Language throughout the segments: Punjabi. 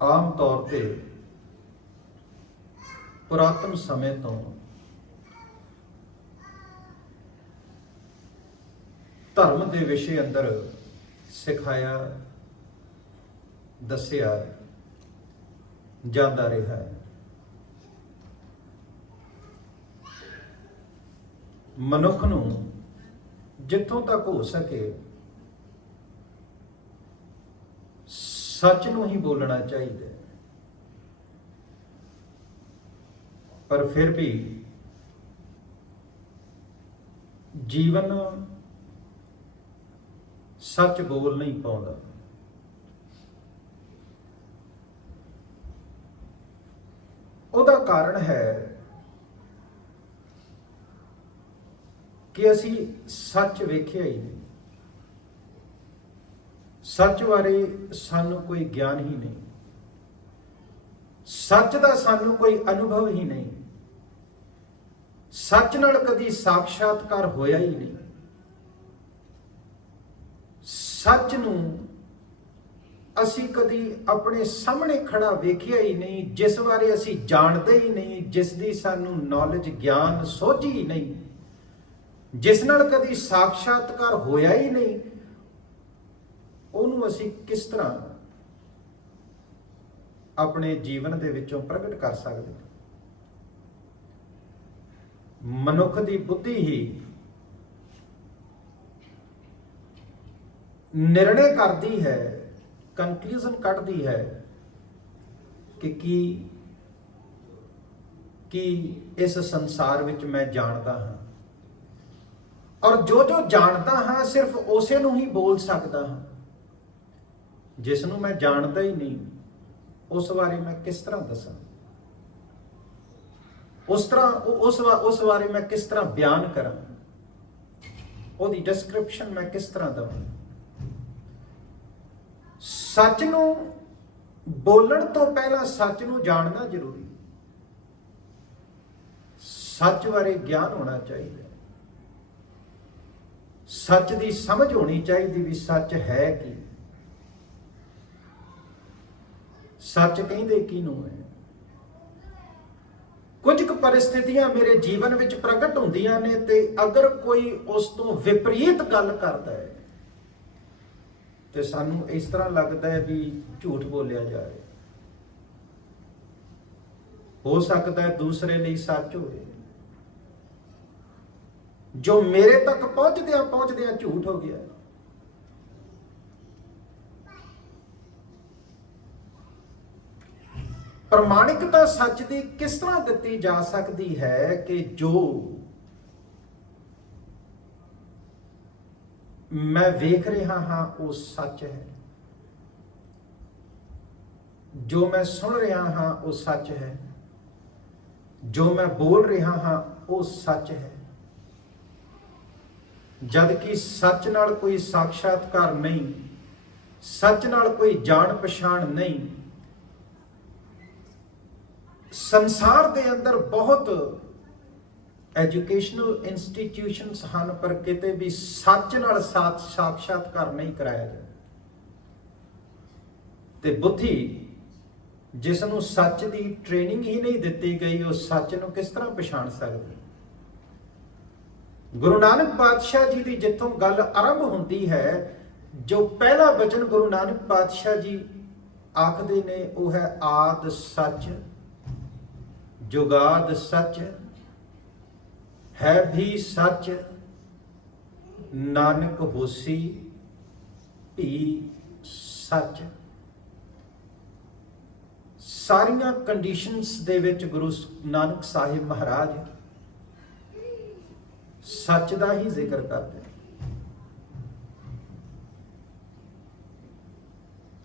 ਆਮ ਤੌਰ ਤੇ ਪੁਰਾਤਨ ਸਮੇਂ ਤੋਂ ਧਰਮ ਦੇ ਵਿਸ਼ੇ ਅੰਦਰ ਸਿਖਾਇਆ ਦੱਸਿਆ ਜਾਂਦਾ ਰਿਹਾ ਹੈ। ਮਨੁੱਖ ਨੂੰ ਜਿੱਥੋਂ ਤੱਕ ਹੋ ਸਕੇ ਸੱਚ ਨੂੰ ਹੀ ਬੋਲਣਾ ਚਾਹੀਦਾ ਹੈ, ਪਰ ਫਿਰ ਵੀ ਜੀਵਨ ਸੱਚ ਬੋਲ ਨਹੀਂ ਪਾਉਂਦਾ। ਉਹਦਾ ਕਾਰਨ ਹੈ ਕਿ ਅਸੀਂ ਸੱਚ ਵੇਖਿਆ ਹੀ ਨਹੀਂ। ਸੱਚ ਬਾਰੇ ਸਾਨੂੰ ਕੋਈ ਗਿਆਨ ਹੀ ਨਹੀਂ, ਸੱਚ ਦਾ ਸਾਨੂੰ ਕੋਈ ਅਨੁਭਵ ਹੀ ਨਹੀਂ, ਸੱਚ ਨਾਲ ਕਦੀ ਸਾਖਸ਼ਾਤਕਾਰ ਹੋਇਆ ਹੀ ਨਹੀਂ। ਸੱਚ ਨੂੰ ਅਸੀਂ ਕਦੀ ਆਪਣੇ ਸਾਹਮਣੇ ਖੜਾ ਵੇਖਿਆ ਹੀ ਨਹੀਂ, ਜਿਸ ਬਾਰੇ ਅਸੀਂ ਜਾਣਦੇ ਹੀ ਨਹੀਂ, ਜਿਸ ਦੀ ਸਾਨੂੰ ਨੌਲੇਜ ਗਿਆਨ ਸੋਝੀ ਹੀ ਨਹੀਂ, ਜਿਸ ਨਾਲ ਕਦੀ ਸਾਖਸ਼ਾਤਕਾਰ ਹੋਇਆ ਹੀ ਨਹੀਂ, ਉਹਨੂੰ ਅਸੀਂ ਕਿਸ ਤਰ੍ਹਾਂ ਆਪਣੇ ਜੀਵਨ ਦੇ ਵਿੱਚੋਂ ਪ੍ਰਗਟ ਕਰ ਸਕਦੇ? ਮਨੁੱਖ ਦੀ ਬੁੱਧੀ ਹੀ ਨਿਰਣੇ ਕਰਦੀ ਹੈ, ਕੰਕਲੂਜਨ ਕੱਢਦੀ ਹੈ ਕਿ ਕੀ ਇਸ ਸੰਸਾਰ ਵਿੱਚ ਮੈਂ ਜਾਣਦਾ ਹਾਂ, ਔਰ ਜੋ ਜਾਣਦਾ ਹਾਂ ਸਿਰਫ ਉਸੇ ਨੂੰ ਹੀ ਬੋਲ ਸਕਦਾ ਹਾਂ। ਜਿਸ ਨੂੰ ਮੈਂ ਜਾਣਦਾ ਹੀ ਨਹੀਂ ਉਸ ਬਾਰੇ ਮੈਂ ਕਿਸ ਤਰ੍ਹਾਂ ਦੱਸਾਂ? ਉਸ ਬਾਰੇ ਮੈਂ ਕਿਸ ਤਰ੍ਹਾਂ ਬਿਆਨ ਕਰਾਂ? ਉਹਦੀ ਡਿਸਕ੍ਰਿਪਸ਼ਨ ਮੈਂ ਕਿਸ ਤਰ੍ਹਾਂ ਦਵਾਂ? ਸੱਚ ਨੂੰ ਬੋਲਣ ਤੋਂ ਪਹਿਲਾਂ ਸੱਚ ਨੂੰ ਜਾਣਨਾ ਜ਼ਰੂਰੀ। ਸੱਚ ਬਾਰੇ ਗਿਆਨ ਹੋਣਾ ਚਾਹੀਦਾ, ਸੱਚ ਦੀ ਸਮਝ ਹੋਣੀ ਚਾਹੀਦੀ ਵੀ ਸੱਚ ਹੈ ਕੀ, ਸੱਚ ਕਹਿੰਦੇ ਕਿਹਨੂੰ ਹੈ। ਕੁਝ ਕੁ ਪਰਿਸਥਿਤੀਆਂ ਮੇਰੇ ਜੀਵਨ ਵਿੱਚ ਪ੍ਰਗਟ ਹੁੰਦੀਆਂ ਨੇ ਤੇ ਅਗਰ ਕੋਈ ਉਸ ਤੋਂ ਵਿਪਰੀਤ ਗੱਲ ਕਰਦਾ ਹੈ ਤੇ ਸਾਨੂੰ ਇਸ ਤਰ੍ਹਾਂ ਲੱਗਦਾ ਹੈ ਵੀ ਝੂਠ ਬੋਲਿਆ ਜਾ ਰਿਹਾ। ਹੋ ਸਕਦਾ ਹੈ ਦੂਸਰੇ ਲਈ ਸੱਚ ਹੋਵੇ, ਜੋ ਮੇਰੇ ਤੱਕ ਪਹੁੰਚਦਿਆਂ ਝੂਠ ਹੋ ਗਿਆ। ਪ੍ਰਮਾਣਿਕਤਾ ਸੱਚ ਦੀ ਕਿਸ ਤਰ੍ਹਾਂ ਦਿੱਤੀ ਜਾ ਸਕਦੀ ਹੈ ਕਿ ਜੋ ਮੈਂ ਵੇਖ ਰਿਹਾ ਹਾਂ ਉਹ ਸੱਚ ਹੈ, ਜੋ ਮੈਂ ਸੁਣ ਰਿਹਾ ਹਾਂ ਉਹ ਸੱਚ ਹੈ, ਜੋ ਮੈਂ ਬੋਲ ਰਿਹਾ ਹਾਂ ਉਹ ਸੱਚ ਹੈ। ਜਦ ਕਿ ਸੱਚ ਨਾਲ ਕੋਈ ਸਾਖਸ਼ਾਤਕਾਰ ਨਹੀਂ, ਸੱਚ ਨਾਲ ਕੋਈ ਜਾਣ ਪਛਾਣ ਨਹੀਂ। ਸੰਸਾਰ ਦੇ ਅੰਦਰ ਬਹੁਤ ਐਜੂਕੇਸ਼ਨਲ ਇੰਸਟੀਟਿਊਸ਼ਨਸ ਹਨ, ਪਰ ਕਿਤੇ ਵੀ ਸੱਚ ਨਾਲ ਸਾਖਸ਼ਾਤਕਾਰ ਨਹੀਂ ਕਰਾਇਆ ਜਾਂਦਾ। ਤੇ ਬੁੱਧੀ ਜਿਸ ਨੂੰ ਸੱਚ ਦੀ ਟ੍ਰੇਨਿੰਗ ਹੀ ਨਹੀਂ ਦਿੱਤੀ ਗਈ, ਉਹ ਸੱਚ ਨੂੰ ਕਿਸ ਤਰ੍ਹਾਂ ਪਛਾਣ ਸਕਦੀ? ਗੁਰੂ ਨਾਨਕ ਪਾਤਸ਼ਾਹ ਜੀ ਦੀ ਜਿੱਥੋਂ ਗੱਲ ਆਰੰਭ ਹੁੰਦੀ ਹੈ, ਜੋ ਪਹਿਲਾ ਬਚਨ ਗੁਰੂ ਨਾਨਕ ਪਾਤਸ਼ਾਹ ਜੀ ਆਖਦੇ ਨੇ ਉਹ ਹੈ ਆਦਿ ਸੱਚ ਜੁਗਾਦ ਸੱਚ ਹੈ ਵੀ ਸੱਚ ਨਾਨਕ ਹੋਸੀ ਵੀ ਸੱਚ। ਸਾਰੀਆਂ ਕੰਡੀਸ਼ਨਸ ਦੇ ਵਿੱਚ ਗੁਰੂ ਨਾਨਕ ਸਾਹਿਬ ਮਹਾਰਾਜ ਸੱਚ ਦਾ ਹੀ ਜ਼ਿਕਰ ਕਰਦੇ।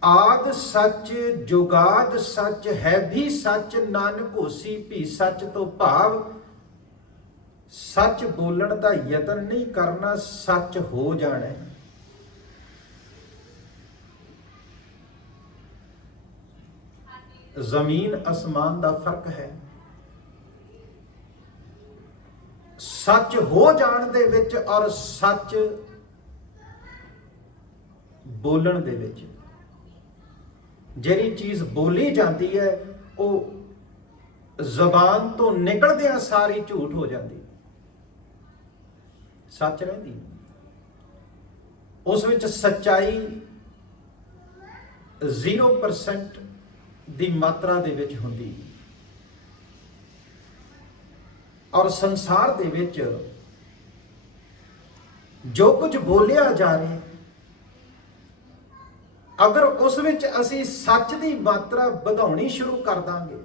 ਆਦ ਸੱਚ ਜੁਗਾਦ ਸੱਚ ਹੈ ਵੀ ਸੱਚ ਨਾਨਕ ਹੋਸੀ ਵੀ ਸੱਚ ਤੋਂ ਭਾਵ ਸੱਚ ਬੋਲਣ ਦਾ ਯਤਨ ਨਹੀਂ ਕਰਨਾ, ਸੱਚ ਹੋ ਜਾਣਾ। ਜ਼ਮੀਨ ਅਸਮਾਨ ਦਾ ਫਰਕ ਹੈ। ਸੱਚ ਹੋ ਜਾਣ ਦੇ ਵਿੱਚ ਔਰ ਸੱਚ ਬੋਲਣ ਦੇ ਵਿੱਚ। ਜਿਹੜੀ ਚੀਜ਼ ਬੋਲੀ ਜਾਂਦੀ ਹੈ ਉਹ ਜ਼ਬਾਨ ਤੋਂ ਨਿਕਲਦਿਆਂ ਸਾਰੀ ਝੂਠ ਹੋ ਜਾਂਦੀ, ਸੱਚ ਰਹਿੰਦੀ। ਉਸ ਵਿੱਚ ਸੱਚਾਈ 0% ਦੀ ਮਾਤਰਾ ਦੇ ਵਿੱਚ ਹੁੰਦੀ। ਔਰ ਸੰਸਾਰ ਦੇ ਵਿੱਚ ਜੋ ਕੁਝ ਬੋਲਿਆ ਜਾ ਰਿਹਾ, ਅਗਰ ਉਸ ਵਿੱਚ ਅਸੀਂ ਸੱਚ ਦੀ ਮਾਤਰਾ ਵਧਾਉਣੀ ਸ਼ੁਰੂ ਕਰ ਦਾਂਗੇ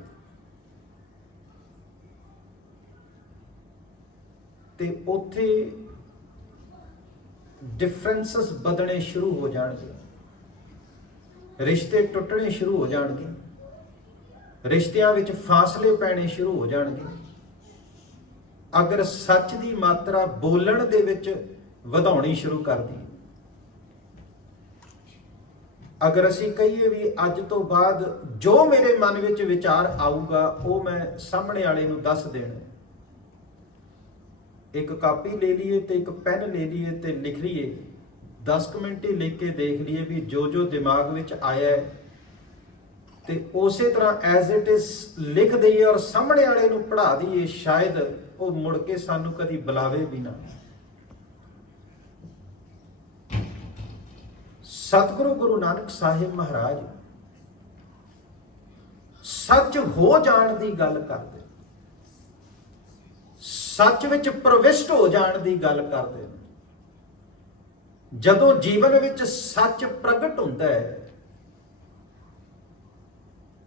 ਤੇ ਉੱਥੇ ਡਿਫਰੈਂਸਸ ਵਧਣੇ ਸ਼ੁਰੂ ਹੋ ਜਾਣਗੇ, ਰਿਸ਼ਤੇ ਟੁੱਟਣੇ ਸ਼ੁਰੂ ਹੋ ਜਾਣਗੇ, ਰਿਸ਼ਤਿਆਂ ਵਿੱਚ ਫਾਸਲੇ ਪੈਣੇ ਸ਼ੁਰੂ ਹੋ ਜਾਣਗੇ। ਅਗਰ ਸੱਚ ਦੀ ਮਾਤਰਾ ਬੋਲਣ ਦੇ ਵਿੱਚ ਵਧਾਉਣੀ ਸ਼ੁਰੂ ਕਰ ਦਈਏ, ਅਗਰ ਅਸੀਂ ਕਹੀਏ ਵੀ ਅੱਜ ਤੋਂ ਬਾਅਦ ਜੋ ਮੇਰੇ ਮਨ ਵਿੱਚ ਵਿਚਾਰ ਆਊਗਾ ਉਹ ਮੈਂ ਸਾਹਮਣੇ ਵਾਲੇ ਨੂੰ ਦੱਸ ਦੇਣਾ, ਇੱਕ ਕਾਪੀ ਲੈ ਲਈਏ ਤੇ ਇੱਕ ਪੈਨ ਲੈ ਲਈਏ ਤੇ ਲਿਖ ਲਈਏ, 10 ਮਿੰਟ ਹੀ ਲਿਖ ਕੇ ਦੇਖ ਲਈਏ ਵੀ ਜੋ ਜੋ ਦਿਮਾਗ ਵਿੱਚ ਆਇਆ ਹੈ ਤੇ ਉਸੇ ਤਰ੍ਹਾਂ ਐਜ਼ ਇਟ ਇਜ਼ ਲਿਖ ਦਈਏ ਔਰ ਸਾਹਮਣੇ ਵਾਲੇ ਨੂੰ ਪੜ੍ਹਾ ਦਈਏ, ਸ਼ਾਇਦ ਉਹ ਮੁੜ ਕੇ ਸਾਨੂੰ ਕਦੀ ਬੁਲਾਵੇ ਵੀ ਨਾ। ਸਤਿਗੁਰੂ ਗੁਰੂ ਨਾਨਕ ਸਾਹਿਬ ਮਹਾਰਾਜ ਸੱਚ ਹੋ ਜਾਣ ਦੀ ਗੱਲ ਕਰਦੇ, ਸੱਚ ਵਿੱਚ ਪ੍ਰਵਿਸ਼ਟ ਹੋ ਜਾਣ ਦੀ ਗੱਲ ਕਰਦੇ। ਜਦੋਂ ਜੀਵਨ ਵਿੱਚ ਸੱਚ ਪ੍ਰਗਟ ਹੁੰਦਾ ਹੈ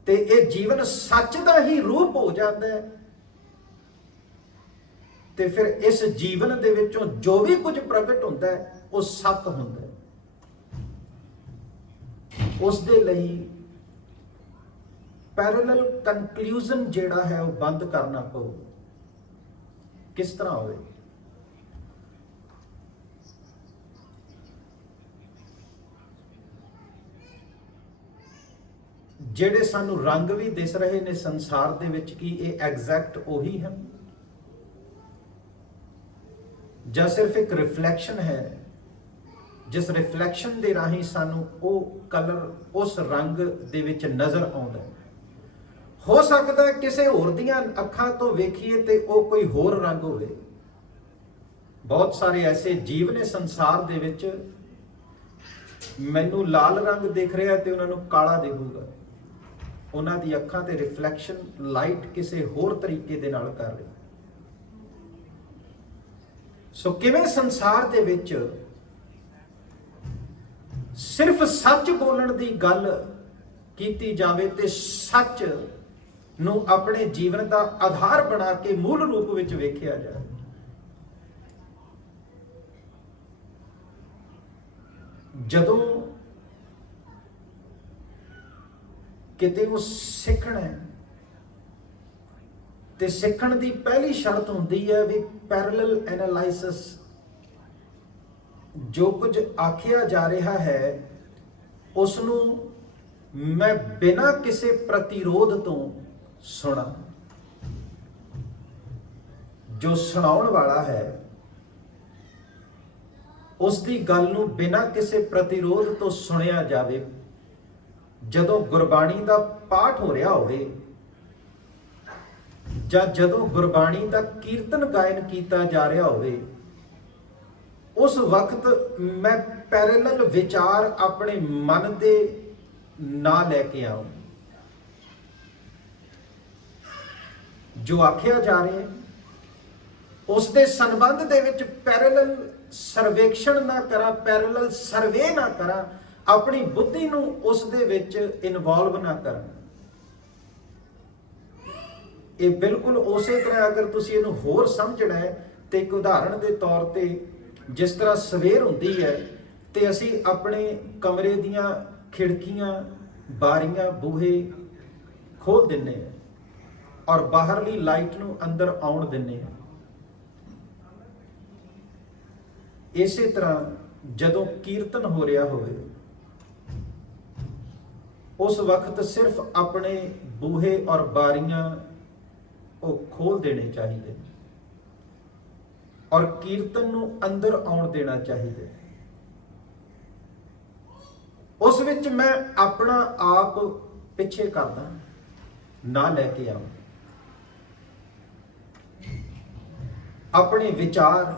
ਤੇ ਇਹ ਜੀਵਨ ਸੱਚ ਦਾ ਹੀ ਰੂਪ ਹੋ ਜਾਂਦਾ ਹੈ ਤੇ ਫਿਰ ਇਸ ਜੀਵਨ ਦੇ ਵਿੱਚੋਂ ਜੋ ਵੀ ਕੁਝ ਪ੍ਰਗਟ ਹੁੰਦਾ ਹੈ ਉਹ ਸੱਤ ਹੁੰਦਾ ਹੈ। ਉਸ ਦੇ ਲਈ ਪੈਰਲਲ ਕੰਕਲੂਜਨ ਜਿਹੜਾ ਹੈ ਉਹ ਬੰਦ ਕਰਨਾ ਪਊ। ਕਿਸ ਤਰ੍ਹਾਂ ਹੋਵੇ? ਜਿਹੜੇ ਸਾਨੂੰ ਰੰਗ ਵੀ ਦਿਸ ਰਹੇ ਨੇ ਸੰਸਾਰ ਦੇ ਵਿੱਚ, ਕੀ ਇਹ ਐਗਜ਼ੈਕਟ ਉਹੀ ਹਨ ਜਾਂ ਸਿਰਫ ਇੱਕ ਰਿਫਲੈਕਸ਼ਨ ਹੈ, ਜਿਸ ਰਿਫਲੈਕਸ਼ਨ ਦੇ ਰਾਹੀਂ ਸਾਨੂੰ ਉਹ ਕਲਰ ਉਸ ਰੰਗ ਦੇ ਵਿੱਚ ਨਜ਼ਰ ਆਉਂਦਾ ਹੈ? ਹੋ ਸਕਦਾ ਕਿਸੇ ਹੋਰ ਦੀਆਂ ਅੱਖਾਂ ਤੋਂ ਵੇਖੀਏ ਤੇ ਉਹ ਕੋਈ ਹੋਰ ਰੰਗ ਹੋਵੇ। ਬਹੁਤ ਸਾਰੇ ਐਸੇ ਜੀਵ ਨੇ ਸੰਸਾਰ ਦੇ ਵਿੱਚ, ਮੈਨੂੰ ਲਾਲ ਰੰਗ ਦਿਖ ਰਿਹਾ ਤੇ ਉਹਨਾਂ ਨੂੰ ਕਾਲਾ ਦਿਖੂਗਾ, ਉਹਨਾਂ ਦੀ ਅੱਖਾਂ ਤੇ ਰਿਫਲੈਕਸ਼ਨ ਲਾਈਟ ਕਿਸੇ ਹੋਰ ਤਰੀਕੇ ਦੇ ਨਾਲ ਕਰ ਰਹੀ। ਸੋ ਕਿਵੇਂ ਸੰਸਾਰ ਦੇ ਵਿੱਚ ਸਿਰਫ ਸੱਚ ਬੋਲਣ ਦੀ ਗੱਲ ਕੀਤੀ ਜਾਵੇ ਤੇ ਸੱਚ ਨੂੰ ਆਪਣੇ ਜੀਵਨ ਦਾ ਆਧਾਰ ਬਣਾ ਕੇ ਮੂਲ ਰੂਪ ਵਿੱਚ ਵੇਖਿਆ ਜਾਵੇ। ਜਦੋਂ ਕਿਤੇ ਉਹ ਸਿੱਖਣਾ ਹੈ ਤੇ ਸਿੱਖਣ ਦੀ ਪਹਿਲੀ ਸ਼ਰਤ ਹੁੰਦੀ ਹੈ ਵੀ ਪੈਰਲਲ ਐਨਾਲਾਈਸਿਸ, ਜੋ ਕੁਝ ਆਖਿਆ ਜਾ ਰਿਹਾ ਹੈ ਉਸ ਨੂੰ ਮੈਂ ਬਿਨਾਂ ਕਿਸੇ ਪ੍ਰਤੀਰੋਧ ਤੋਂ ਸੁਣਾ। ਜੋ ਸੁਣਾਉਣ ਵਾਲਾ ਹੈ ਉਸ ਦੀ ਗੱਲ ਨੂੰ ਬਿਨਾਂ ਕਿਸੇ ਪ੍ਰਤੀਰੋਧ ਤੋਂ ਸੁਣਿਆ ਜਾਵੇ। ਜਦੋਂ ਗੁਰਬਾਣੀ ਦਾ ਪਾਠ ਹੋ ਰਿਹਾ ਹੋਵੇ ਜਾਂ ਜਦੋਂ ਗੁਰਬਾਣੀ ਦਾ ਕੀਰਤਨ ਗਾਇਨ ਕੀਤਾ ਜਾ ਰਿਹਾ ਹੋਵੇ, ਉਸ ਵਕਤ ਮੈਂ ਪੈਰਲਲ ਵਿਚਾਰ ਆਪਣੇ ਮਨ ਦੇ ਨਾ ਲੈ ਕੇ ਆਉਂ। ਜੋ ਆਖਿਆ ਜਾ ਰਿਹਾ ਉਸ ਦੇ ਸੰਬੰਧ ਦੇ ਵਿੱਚ ਪੈਰਲਲ ਸਰਵੇਖਣ ਨਾ ਕਰਾਂ, ਪੈਰਲਲ ਸਰਵੇ ਨਾ ਕਰਾਂ, ਆਪਣੀ ਬੁੱਧੀ ਨੂੰ ਉਸ ਦੇ ਵਿੱਚ ਇਨਵੋਲਵ ਨਾ ਕਰਾਂ। ਇਹ ਬਿਲਕੁਲ ਉਸੇ ਤਰ੍ਹਾਂ ਅਗਰ ਤੁਸੀਂ ਇਹਨੂੰ ਹੋਰ ਸਮਝਣਾ ਹੈ ਤੇ ਇੱਕ ਉਦਾਹਰਣ ਦੇ ਤੌਰ ਤੇ, ਜਿਸ ਤਰ੍ਹਾਂ ਸਵੇਰ ਹੁੰਦੀ ਹੈ ਤੇ ਅਸੀਂ ਆਪਣੇ ਕਮਰੇ ਦੀਆਂ ਖਿੜਕੀਆਂ, ਬਾਰੀਆਂ, ਬੂਹੇ ਖੋਲ ਦਿੰਨੇ ਹਾਂ ਔਰ ਬਾਹਰਲੀ ਲਾਈਟ ਨੂੰ ਅੰਦਰ ਆਉਣ ਦਿੰਨੇ ਹਾਂ। ਇਸੇ ਤਰ੍ਹਾਂ ਜਦੋਂ ਕੀਰਤਨ ਹੋ ਰਿਹਾ ਹੋਵੇ ਉਸ ਵਕਤ ਸਿਰਫ ਆਪਣੇ ਬੂਹੇ ਔਰ ਬਾਰੀਆਂ ਉਹ ਖੋਲ ਦੇਣੇ ਚਾਹੀਦੇ ਔਰ ਕੀਰਤਨ ਨੂੰ ਅੰਦਰ ਆਉਣ ਦੇਣਾ ਚਾਹੀਦਾ। ਉਸ ਵਿੱਚ ਮੈਂ ਆਪਣਾ ਆਪ ਪਿੱਛੇ ਕਰਦਾ, ਨਾ ਲੈ ਕੇ ਆਵਾਂ। ਆਪਣੇ ਵਿਚਾਰ,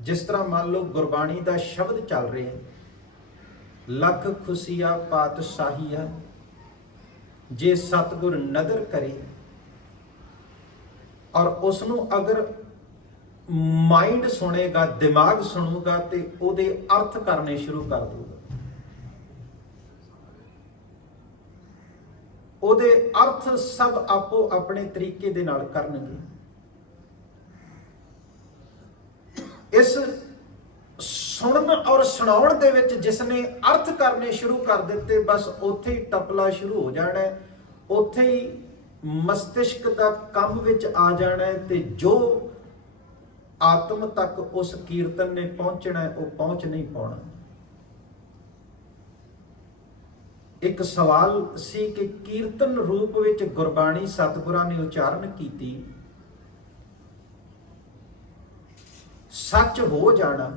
ਜਿਸ ਤਰ੍ਹਾਂ ਮੰਨ ਲਓ ਗੁਰਬਾਣੀ ਦਾ ਸ਼ਬਦ ਚੱਲ ਰਿਹਾ, ਲੱਖ ਖੁਸ਼ੀਆ ਪਾਤਸ਼ਾਹੀਆ ਜੇ ਸਤਿਗੁਰ ਨਦਰ ਕਰੇ, ਔਰ ਉਸ ਨੂੰ ਅਗਰ ਮਾਈਂਡ ਸੁਣੇਗਾ, ਦਿਮਾਗ ਸੁਣੂਗਾ, ਤੇ ਉਹਦੇ ਅਰਥ ਕਰਨੇ ਸ਼ੁਰੂ ਕਰ ਦੂਗਾ। ਉਹਦੇ ਅਰਥ ਸਭ ਆਪੋ ਆਪਣੇ ਤਰੀਕੇ ਦੇ ਨਾਲ ਕਰਨਗੇ। ਇਸ ਸੁਣਨ ਔਰ ਸੁਣਾਉਣ ਦੇ ਵਿੱਚ ਜਿਸਨੇ ਅਰਥ ਕਰਨੇ ਸ਼ੁਰੂ ਕਰ ਦਿੱਤੇ, ਬਸ ਉੱਥੇ ਹੀ ਟਪਲਾ ਸ਼ੁਰੂ ਹੋ ਜਾਣਾ, ਉੱਥੇ ਹੀ ਮਸਤਿਸ਼ਕ ਦਾ ਕੰਮ ਵਿੱਚ ਆ ਜਾਣਾ, ਤੇ ਜੋ ਆਤਮ ਤੱਕ ਉਸ ਕੀਰਤਨ ਨੇ ਪਹੁੰਚਣਾ ਉਹ ਪਹੁੰਚ ਨਹੀਂ ਪਾਉਣਾ। ਇੱਕ ਸਵਾਲ ਸੀ ਕਿ ਕੀਰਤਨ ਰੂਪ ਵਿੱਚ ਗੁਰਬਾਣੀ ਸਤਿਗੁਰਾਂ ਨੇ ਉਚਾਰਨ ਕੀਤੀ, ਸੱਚ ਹੋ ਜਾਣਾ।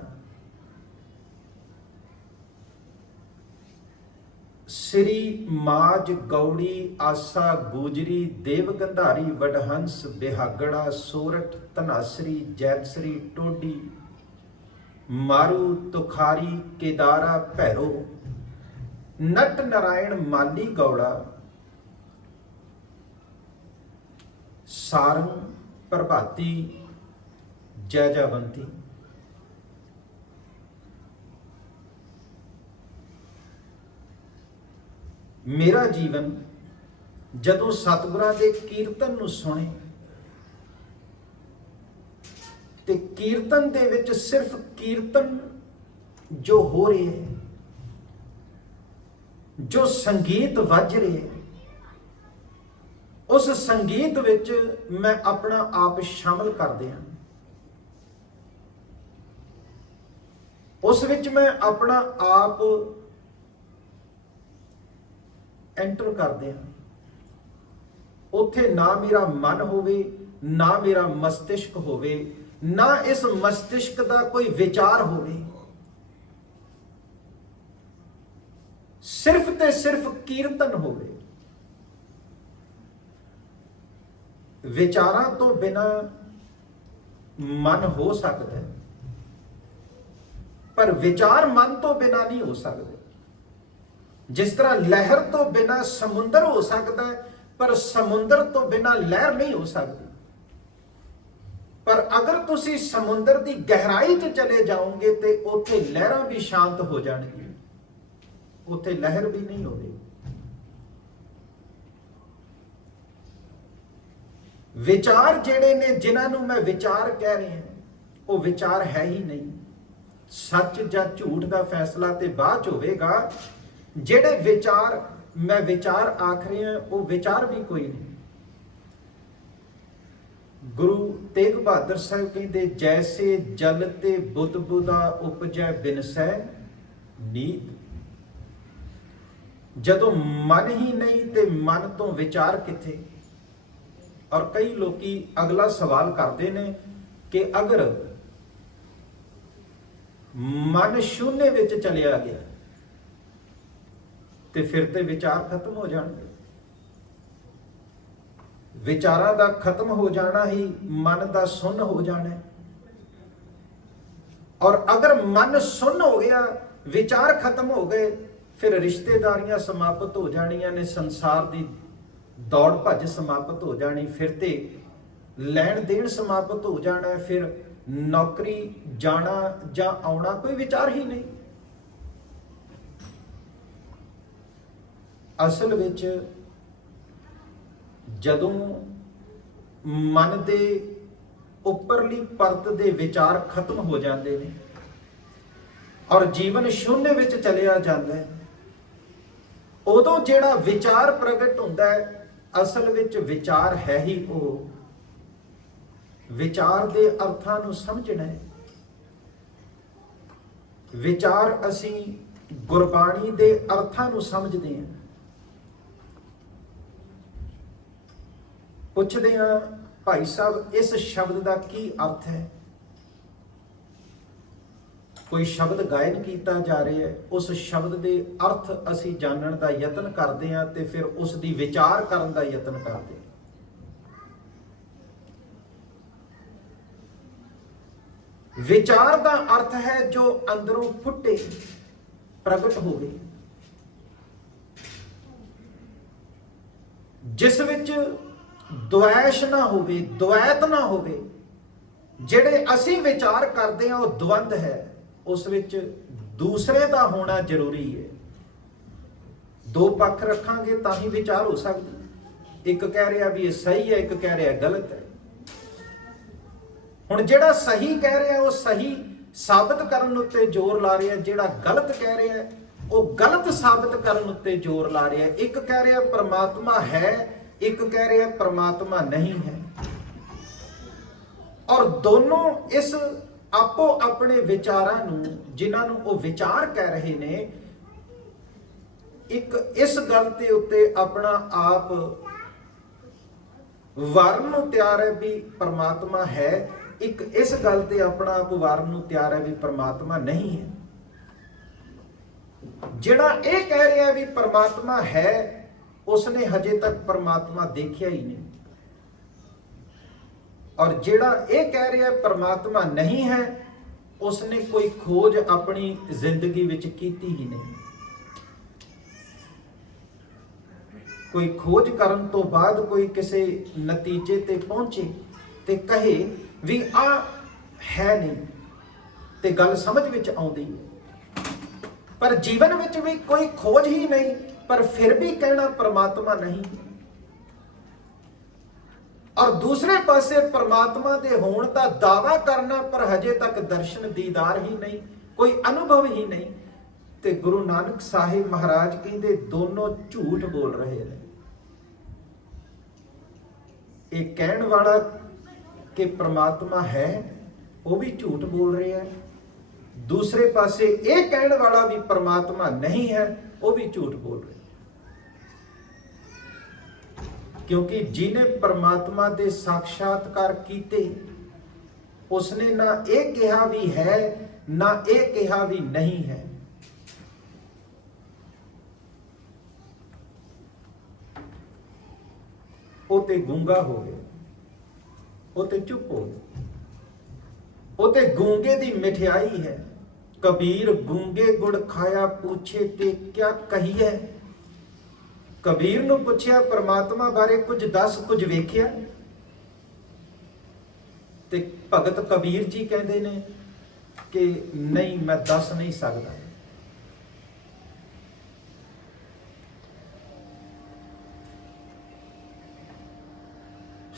ਸ੍ਰੀ ਮਾਜ ਗੌੜੀ ਆਸਾ ਗੂਜਰੀ ਦੇਵ ਗੰਧਾਰੀ ਵਡਹੰਸ ਬਿਹਾਗੜਾ ਸੋਰਠ ਧਨਾਸਰੀ ਜੈਤਸਰੀ ਟੋਡੀ ਮਾਰੂ ਤੁਖਾਰੀ ਕੇਦਾਰਾ ਭੈਰੋ ਨਟ ਨਾਰਾਇਣ ਮਾਲੀ ਗੌੜਾ ਸਾਰੰਗ ਪ੍ਰਭਾਤੀ ਜੈ ਜਵੰਤੀ। ਮੇਰਾ ਜੀਵਨ ਜਦੋਂ ਸਤਿਗੁਰਾਂ ਦੇ ਕੀਰਤਨ ਨੂੰ ਸੁਣੇ, ਤੇ ਕੀਰਤਨ ਦੇ ਵਿੱਚ ਸਿਰਫ ਕੀਰਤਨ ਜੋ ਹੋ ਰਿਹਾ ਹੈ, ਜੋ ਸੰਗੀਤ ਵੱਜ ਰਿਹਾ ਹੈ, ਉਸ ਸੰਗੀਤ ਵਿੱਚ ਮੈਂ ਆਪਣਾ ਆਪ ਸ਼ਾਮਲ ਕਰ ਦਿਆਂ। ਉਸ ਵਿੱਚ ਮੈਂ ਆਪਣਾ ਆਪ ਐਂਟਰ ਕਰਦੇ ਹਾਂ। ਉੱਥੇ ਨਾ ਮੇਰਾ ਮਨ ਹੋਵੇ, ਨਾ ਮੇਰਾ ਮਸਤਿਸ਼ਕ ਹੋਵੇ, ਨਾ ਇਸ ਮਸਤਿਸ਼ਕ ਦਾ ਕੋਈ ਵਿਚਾਰ ਹੋਵੇ, ਸਿਰਫ ਤੇ ਸਿਰਫ ਕੀਰਤਨ ਹੋਵੇ। ਵਿਚਾਰਾਂ ਤੋਂ ਬਿਨਾਂ ਮਨ ਹੋ ਸਕਦਾ ਹੈ, ਪਰ ਵਿਚਾਰ ਮਨ ਤੋਂ ਬਿਨਾਂ ਨਹੀਂ ਹੋ ਸਕਦੇ। ਜਿਸ ਤਰ੍ਹਾਂ ਲਹਿਰ ਤੋਂ ਬਿਨਾਂ ਸਮੁੰਦਰ ਹੋ ਸਕਦਾ ਹੈ, ਪਰ ਸਮੁੰਦਰ ਤੋਂ ਬਿਨਾਂ ਲਹਿਰ ਨਹੀਂ ਹੋ ਸਕਦੀ। ਪਰ ਅਗਰ ਤੁਸੀਂ ਸਮੁੰਦਰ ਦੀ ਗਹਿਰਾਈ 'ਚ ਚਲੇ ਜਾਓਗੇ ਤੇ ਉੱਥੇ ਲਹਿਰਾਂ ਵੀ ਸ਼ਾਂਤ ਹੋ ਜਾਣਗੀਆਂ, ਉੱਥੇ ਲਹਿਰ ਵੀ ਨਹੀਂ ਹੋਵੇਗੀ। ਵਿਚਾਰ ਜਿਹੜੇ ਨੇ, ਜਿਨ੍ਹਾਂ ਨੂੰ ਮੈਂ ਵਿਚਾਰ ਕਹਿ ਰਿਹਾ, ਉਹ ਵਿਚਾਰ ਹੈ ਹੀ ਨਹੀਂ। ਸੱਚ ਜਾਂ ਝੂਠ ਦਾ ਫੈਸਲਾ ਤੇ ਬਾਅਦ 'ਚ ਹੋਵੇਗਾ। ਜਿਹੜੇ ਵਿਚਾਰ ਮੈਂ ਵਿਚਾਰ ਆਖ ਰਿਹਾ, ਉਹ ਵਿਚਾਰ ਵੀ ਕੋਈ ਨਹੀਂ। ਗੁਰੂ ਤੇਗ ਬਹਾਦਰ ਸਾਹਿਬ ਕਹਿੰਦੇ, ਜੈਸੇ ਜਲ ਤੇ ਬੁੱਧ ਬੁਦਾ ਉਪਜੈ ਬਿਨਸੈ ਨੀਤ। ਜਦੋਂ ਮਨ ਹੀ ਨਹੀਂ ਤੇ ਮਨ ਤੋਂ ਵਿਚਾਰ ਕਿੱਥੇ। ਔਰ ਕਈ ਲੋਕੀ ਅਗਲਾ ਸਵਾਲ ਕਰਦੇ ਨੇ ਕਿ ਅਗਰ ਮਨ ਸ਼ੂਨਯ ਵਿੱਚ ਚਲਿਆ ਗਿਆ ਤੇ ਫਿਰ ਤੇ ਵਿਚਾਰ ਖਤਮ ਹੋ ਜਾਣਗੇ। ਵਿਚਾਰਾਂ ਦਾ ਖਤਮ ਹੋ ਜਾਣਾ ਹੀ ਮਨ ਦਾ ਸੁੰਨ ਹੋ ਜਾਣਾ। ਔਰ ਅਗਰ ਮਨ ਸੁੰਨ ਹੋ ਗਿਆ, ਵਿਚਾਰ ਖਤਮ ਹੋ ਗਏ, ਫਿਰ ਰਿਸ਼ਤੇਦਾਰੀਆਂ ਸਮਾਪਤ ਹੋ ਜਾਣੀਆਂ ਨੇ, ਸੰਸਾਰ ਦੀ ਦੌੜ ਭੱਜ ਸਮਾਪਤ ਹੋ ਜਾਣੀ, ਫਿਰ ਤੇ ਲੈਣ ਦੇਣ ਸਮਾਪਤ ਹੋ ਜਾਣਾ, ਫਿਰ ਨੌਕਰੀ ਜਾਣਾ ਜਾਂ ਆਉਣਾ, ਕੋਈ ਵਿਚਾਰ ਹੀ ਨਹੀਂ। ਅਸਲ ਵਿੱਚ ਜਦੋਂ ਮਨ ਦੇ ਉੱਪਰਲੀ ਪਰਤ ਦੇ ਵਿਚਾਰ ਖਤਮ ਹੋ ਜਾਂਦੇ ਨੇ ਔਰ ਜੀਵਨ ਸ਼ੂਨਯ ਵਿੱਚ ਚਲਿਆ ਜਾਂਦਾ ਹੈ, ਉਦੋਂ ਜਿਹੜਾ ਵਿਚਾਰ ਪ੍ਰਗਟ ਹੁੰਦਾ ਹੈ, ਅਸਲ ਵਿੱਚ ਵਿਚਾਰ ਹੈ ਹੀ ਉਹ। ਵਿਚਾਰ ਦੇ ਅਰਥਾਂ ਨੂੰ ਸਮਝਣਾ ਹੈ। ਵਿਚਾਰ ਅਸੀਂ ਗੁਰਬਾਣੀ ਦੇ ਅਰਥਾਂ ਨੂੰ ਸਮਝਦੇ ਹਾਂ। ਪੁੱਛਦੇ ਹਾਂ, ਭਾਈ ਸਾਹਿਬ ਇਸ ਸ਼ਬਦ ਦਾ ਕੀ ਅਰਥ ਹੈ? ਕੋਈ ਸ਼ਬਦ ਗਾਇਨ ਕੀਤਾ ਜਾ ਰਿਹਾ ਹੈ, ਉਸ ਸ਼ਬਦ ਦੇ ਅਰਥ ਅਸੀਂ ਜਾਣਨ ਦਾ ਯਤਨ ਕਰਦੇ ਹਾਂ ਤੇ ਫਿਰ ਉਸ ਦੀ ਵਿਚਾਰ ਕਰਨ ਦਾ ਯਤਨ ਕਰਦੇ ਹਾਂ। ਵਿਚਾਰ ਦਾ ਅਰਥ ਹੈ ਜੋ ਅੰਦਰੋਂ ਫੁੱਟੇ, ਪ੍ਰਗਟ ਹੋਵੇ, ਜਿਸ ਵਿੱਚ ਦੁਆਇਸ਼ ਨਾ ਹੋਵੇ, ਦੁਆਇਤ ਨਾ ਹੋਵੇ। ਜਿਹੜੇ ਅਸੀਂ ਵਿਚਾਰ ਕਰਦੇ ਹਾਂ ਉਹ ਦਵੰਦ ਹੈ, ਉਸ ਵਿੱਚ ਦੂਸਰੇ ਦਾ ਹੋਣਾ ਜ਼ਰੂਰੀ ਹੈ। ਦੋ ਪੱਖ ਰੱਖਾਂਗੇ ਤਾਂ ਹੀ ਵਿਚਾਰ ਹੋ ਸਕਦਾ। ਇੱਕ ਕਹਿ ਰਿਹਾ ਵੀ ਇਹ ਸਹੀ ਹੈ, ਇੱਕ ਕਹਿ ਰਿਹਾ ਗਲਤ ਹੈ। ਹੁਣ ਜਿਹੜਾ ਸਹੀ ਕਹਿ ਰਿਹਾ ਉਹ ਸਹੀ ਸਾਬਤ ਕਰਨ ਉੱਤੇ ਜ਼ੋਰ ਲਾ ਰਿਹਾ, ਜਿਹੜਾ ਗਲਤ ਕਹਿ ਰਿਹਾ ਉਹ ਗਲਤ ਸਾਬਤ ਕਰਨ ਉੱਤੇ ਜ਼ੋਰ ਲਾ ਰਿਹਾ। ਇੱਕ ਕਹਿ ਰਿਹਾ ਪਰਮਾਤਮਾ ਹੈ, ਇੱਕ ਕਹਿ ਰਿਹਾ ਪਰਮਾਤਮਾ ਨਹੀਂ ਹੈ, ਔਰ ਦੋਨੋਂ ਇਸ ਆਪੋ ਆਪਣੇ ਵਿਚਾਰਾਂ ਨੂੰ, ਜਿਨ੍ਹਾਂ ਨੂੰ ਉਹ ਵਿਚਾਰ ਕਹਿ ਰਹੇ ਨੇ, ਇੱਕ ਇਸ ਗੱਲ ਦੇ ਉੱਤੇ ਆਪਣਾ ਆਪ ਵਾਰਨ ਨੂੰ ਤਿਆਰ ਹੈ ਵੀ ਪਰਮਾਤਮਾ ਹੈ, ਇੱਕ ਇਸ ਗੱਲ ਤੇ ਆਪਣਾ ਆਪ ਵਾਰਨ ਨੂੰ ਤਿਆਰ ਹੈ ਵੀ ਪਰਮਾਤਮਾ ਨਹੀਂ ਹੈ। ਜਿਹੜਾ ਇਹ ਕਹਿ ਰਿਹਾ ਵੀ ਪਰਮਾਤਮਾ ਹੈ, ਉਸਨੇ ਹਜੇ ਤੱਕ ਪਰਮਾਤਮਾ ਦੇਖਿਆ ਹੀ ਨਹੀਂ, ਔਰ ਜਿਹੜਾ ਇਹ ਕਹਿ ਰਿਹਾ ਪਰਮਾਤਮਾ ਨਹੀਂ ਹੈ, ਉਸਨੇ ਕੋਈ ਖੋਜ ਆਪਣੀ ਜ਼ਿੰਦਗੀ ਵਿੱਚ ਕੀਤੀ ਹੀ ਨਹੀਂ। ਕੋਈ ਖੋਜ ਕਰਨ ਤੋਂ ਬਾਅਦ ਕੋਈ ਕਿਸੇ ਨਤੀਜੇ ਤੇ ਪਹੁੰਚੇ ਤੇ ਕਹੇ ਵੀ ਆ ਹੈ ਨਹੀਂ, ਤੇ ਗੱਲ ਸਮਝ ਵਿੱਚ ਆਉਂਦੀ ਹੈ। ਪਰ ਜੀਵਨ ਵਿੱਚ ਵੀ ਕੋਈ ਖੋਜ ਹੀ ਨਹੀਂ, ਪਰ ਫਿਰ ਵੀ ਕਹਿਣਾ ਪਰਮਾਤਮਾ ਨਹੀਂ। ਔਰ ਦੂਸਰੇ ਪਾਸੇ ਪਰਮਾਤਮਾ ਦੇ ਹੋਣ ਦਾ ਦਾਵਾ ਕਰਨਾ, ਪਰ ਹਜੇ ਤੱਕ ਦਰਸ਼ਨ ਦੀਦਾਰ ਹੀ ਨਹੀਂ, ਕੋਈ ਅਨੁਭਵ ਹੀ ਨਹੀਂ। ਤੇ ਗੁਰੂ ਨਾਨਕ ਸਾਹਿਬ ਮਹਾਰਾਜ ਕਹਿੰਦੇ ਦੋਨੋਂ ਝੂਠ ਬੋਲ ਰਹੇ ਨੇ। ਇਹ ਕਹਿਣ ਵਾਲਾ ਕਿ ਪਰਮਾਤਮਾ ਹੈ ਉਹ ਵੀ ਝੂਠ ਬੋਲ ਰਿਹਾ ਹੈ, ਦੂਸਰੇ ਪਾਸੇ ਇਹ ਕਹਿਣ ਵਾਲਾ ਵੀ ਪਰਮਾਤਮਾ ਨਹੀਂ ਹੈ ਉਹ ਵੀ ਝੂਠ ਬੋਲ ਰਿਹਾ। ਕਿਉਂਕਿ ਜਿਹਨੇ ਪਰਮਾਤਮਾ ਦੇ ਸਾਖਸ਼ਾਤਕਾਰ ਕੀਤੇ, ਉਸਨੇ ਨਾ ਇਹ ਕਿਹਾ ਵੀ ਹੈ, ਨਾ ਇਹ ਕਿਹਾ ਵੀ ਨਹੀਂ ਹੈ। ਉਹ ਤੇ ਗੂੰਗਾ ਹੋ ਗਿਆ, ਉਹ ਤੇ ਚੁੱਪ ਹੋ ਗਿਆ। ਉਹ ਤੇ ਗੂੰਗੇ ਦੀ ਮਿਠਾਈ ਹੈ। ਕਬੀਰ ਗੂੰਗੇ ਗੁੜ ਖਾਇਆ, ਪੁੱਛੇ ਤੇ ਕਿਆ ਕਹੀਏ। ਕਬੀਰ ਨੂੰ ਪੁੱਛਿਆ ਪਰਮਾਤਮਾ ਬਾਰੇ ਕੁਝ ਦੱਸ, ਕੁਝ ਵੇਖਿਆ? ਤੇ ਭਗਤ ਕਬੀਰ ਜੀ ਕਹਿੰਦੇ ਨੇ ਕਿ ਨਹੀਂ, ਮੈਂ ਦੱਸ ਨਹੀਂ ਸਕਦਾ।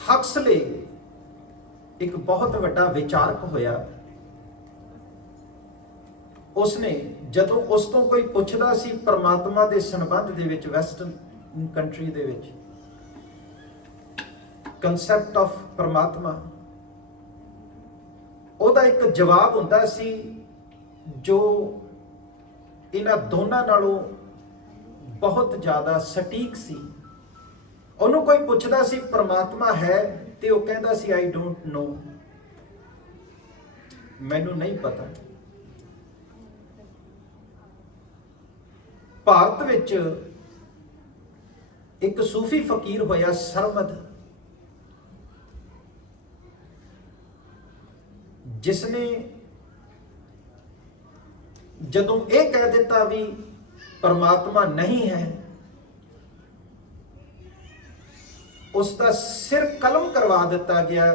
ਹਕਸਲੇ ਇੱਕ ਬਹੁਤ ਵੱਡਾ ਵਿਚਾਰਕ ਹੋਇਆ। ਉਸਨੇ ਜਦੋਂ ਉਸ ਤੋਂ ਕੋਈ ਪੁੱਛਦਾ ਸੀ ਪਰਮਾਤਮਾ ਦੇ ਸੰਬੰਧ ਦੇ ਵਿੱਚ, ਵੈਸਟਰਨ ਕੰਟਰੀ ਦੇ ਵਿੱਚ ਕਨਸੈਪਟ ਆਫ ਪਰਮਾਤਮਾ, ਉਹਦਾ ਇੱਕ ਜਵਾਬ ਹੁੰਦਾ ਸੀ ਜੋ ਇਹਨਾਂ ਦੋਨਾਂ ਨਾਲੋਂ ਬਹੁਤ ਜ਼ਿਆਦਾ ਸਟੀਕ ਸੀ। ਉਹਨੂੰ ਕੋਈ ਪੁੱਛਦਾ ਸੀ ਪਰਮਾਤਮਾ ਹੈ, ਤੇ ਉਹ ਕਹਿੰਦਾ ਸੀ ਆਈ ਡੋਂਟ ਨੋ, ਮੈਨੂੰ ਨਹੀਂ ਪਤਾ। ਭਾਰਤ ਵਿੱਚ ਇੱਕ ਸੂਫੀ ਫਕੀਰ ਹੋਇਆ ਸਰਮਦ, ਜਿਸਨੇ ਜਦੋਂ ਇਹ ਕਹਿ ਦਿੱਤਾ ਵੀ ਪਰਮਾਤਮਾ ਨਹੀਂ ਹੈ, ਉਸ ਦਾ ਸਿਰ ਕਲਮ ਕਰਵਾ ਦਿੱਤਾ ਗਿਆ।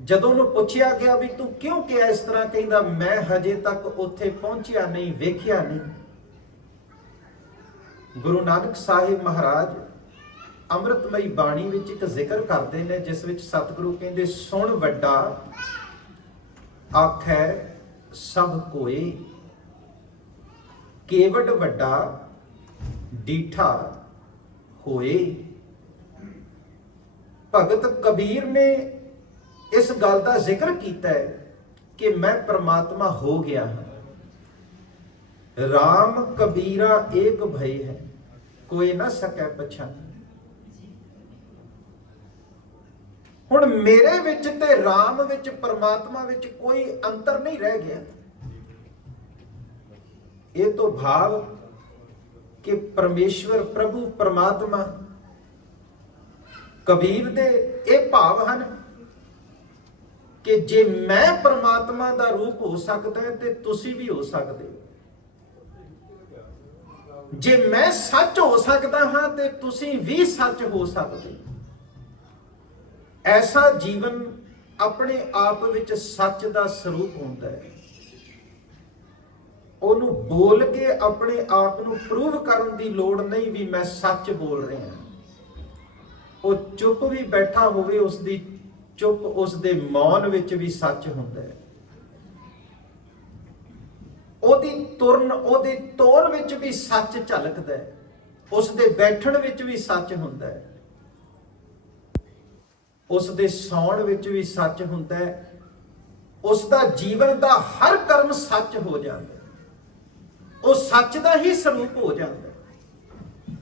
ਜਦੋਂ ਉਹਨੂੰ ਪੁੱਛਿਆ ਗਿਆ ਵੀ ਤੂੰ ਕਿਉਂ ਕਿਹਾ ਇਸ ਤਰ੍ਹਾਂ, ਕਹਿੰਦਾ ਮੈਂ ਹਜੇ ਤੱਕ ਉੱਥੇ ਪਹੁੰਚਿਆ ਨਹੀਂ, ਵੇਖਿਆ ਨਹੀਂ। ਗੁਰੂ ਨਾਨਕ ਸਾਹਿਬ ਮਹਾਰਾਜ ਅੰਮ੍ਰਿਤਮਈ ਬਾਣੀ ਵਿੱਚ ਇੱਕ ਜ਼ਿਕਰ ਕਰਦੇ ਨੇ, ਜਿਸ ਵਿੱਚ ਸਤਿਗੁਰੂ ਕਹਿੰਦੇ ਸੁਣ ਵੱਡਾ ਆਖੈ ਸਭ ਕੋਏ, ਕੇਵਡ ਵੱਡਾ ਡੀਠਾ ਹੋਏ। ਭਗਤ ਕਬੀਰ ਨੇ ਇਸ ਗੱਲ ਦਾ ਜ਼ਿਕਰ ਕੀਤਾ ਹੈ ਕਿ ਮੈਂ ਪਰਮਾਤਮਾ ਹੋ ਗਿਆ ਹਾਂ। ਰਾਮ ਕਬੀਰਾ ਏਕ ਭਈ ਹੈ, ਕੋਈ ਨਾ ਸਕੈ ਪਛਾਨ। ਹੁਣ ਮੇਰੇ ਵਿੱਚ ਤੇ ਰਾਮ ਵਿੱਚ, ਪਰਮਾਤਮਾ ਵਿੱਚ ਕੋਈ ਅੰਤਰ ਨਹੀਂ ਰਹਿ ਗਿਆ। ਇਹ ਤੋਂ ਭਾਵ ਕਿ ਪਰਮੇਸ਼ਵਰ ਪ੍ਰਭੂ ਪਰਮਾਤਮਾ, ਕਬੀਰ ਦੇ ਇਹ ਭਾਵ ਹਨ ਕਿ ਜੇ ਮੈਂ ਪਰਮਾਤਮਾ ਦਾ ਰੂਪ ਹੋ ਸਕਦਾ ਤੇ ਤੁਸੀਂ ਵੀ ਹੋ ਸਕਦੇ ਹੋ। ਜੇ ਮੈਂ ਸੱਚ ਹੋ ਸਕਦਾ ਹਾਂ ਤੇ ਤੁਸੀਂ ਵੀ ਸੱਚ ਹੋ ਸਕਦੇ। ਐਸਾ ਜੀਵਨ ਆਪਣੇ ਆਪ ਵਿੱਚ ਸੱਚ ਦਾ ਸਰੂਪ ਹੁੰਦਾ ਹੈ। ਉਹਨੂੰ ਬੋਲ ਕੇ ਆਪਣੇ ਆਪ ਨੂੰ ਪ੍ਰੂਵ ਕਰਨ ਦੀ ਲੋੜ ਨਹੀਂ ਵੀ ਮੈਂ ਸੱਚ ਬੋਲ ਰਿਹਾ। ਉਹ ਚੁੱਪ ਵੀ ਬੈਠਾ ਹੋਵੇ, ਉਸ ਦੀ ਚੁੱਪ, ਉਸ ਦੇ ਮੌਨ ਵਿੱਚ ਵੀ ਸੱਚ ਹੁੰਦਾ ਹੈ। ਉਹਦੀ ਤੁਰਨ, ਉਹਦੇ ਤੋਰ ਵਿੱਚ ਵੀ ਸੱਚ ਝਲਕਦਾ ਹੈ। ਉਸ ਦੇ ਬੈਠਣ ਵਿੱਚ ਵੀ ਸੱਚ ਹੁੰਦਾ ਹੈ। ਉਸ ਦੇ ਸੌਣ ਵਿੱਚ ਵੀ ਸੱਚ ਹੁੰਦਾ ਹੈ। ਉਸ ਦਾ ਜੀਵਨ ਦਾ ਹਰ ਕਰਮ ਸੱਚ ਹੋ ਜਾਂਦਾ ਹੈ। ਉਹ ਸੱਚ ਦਾ ਹੀ ਸਰੂਪ ਹੋ ਜਾਂਦਾ ਹੈ।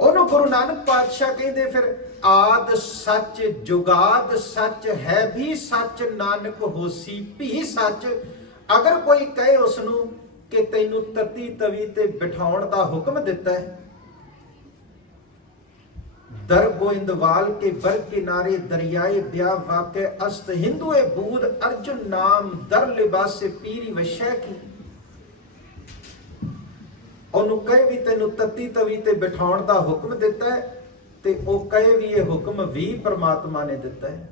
ਉਹਨੂੰ ਗੁਰੂ ਨਾਨਕ ਪਾਤਸ਼ਾਹ ਕਹਿੰਦੇ ਫਿਰ ਆਦ ਸੱਚ ਜੁਗਾਦ ਸੱਚ ਹੈ ਵੀ ਸੱਚ ਨਾਨਕ ਹੋਸੀ ਵੀ ਸੱਚ। ਅਗਰ ਕੋਈ ਕਹੇ ਉਸ ਨੂੰ ਕਿ ਤੈਨੂੰ ਤਤੀ ਤਵੀ ਤੇ ਬਿਠਾਉਣ ਦਾ ਹੁਕਮ ਦਿੱਤਾ ਹੈ, ਦਰ ਗੋਇੰਦਵਾਲ ਕੇ ਬਰ ਕਿਨਾਰੇ ਦਰਿਆਏ ਬਿਆ ਵਾਕੇ ਅਸਤ ਹਿੰਦੂਏ ਬੂਦ ਅਰਜੁਨ ਨਾਮ ਦਰ ਲਿਬਾਸੇ ਪੀਰੀ ਵਸ਼ੈ ਕੀ। ਉਹਨੂੰ ਕਹੇ ਵੀ ਤੈਨੂੰ ਤਤੀ ਤਵੀ ਤੇ ਬਿਠਾਉਣ ਦਾ ਹੁਕਮ ਦਿੱਤਾ ਹੈ, ਤੇ ਉਹ ਕਹੇ ਵੀ ਇਹ ਹੁਕਮ ਵੀ ਪਰਮਾਤਮਾ ਨੇ ਦਿੱਤਾ ਹੈ।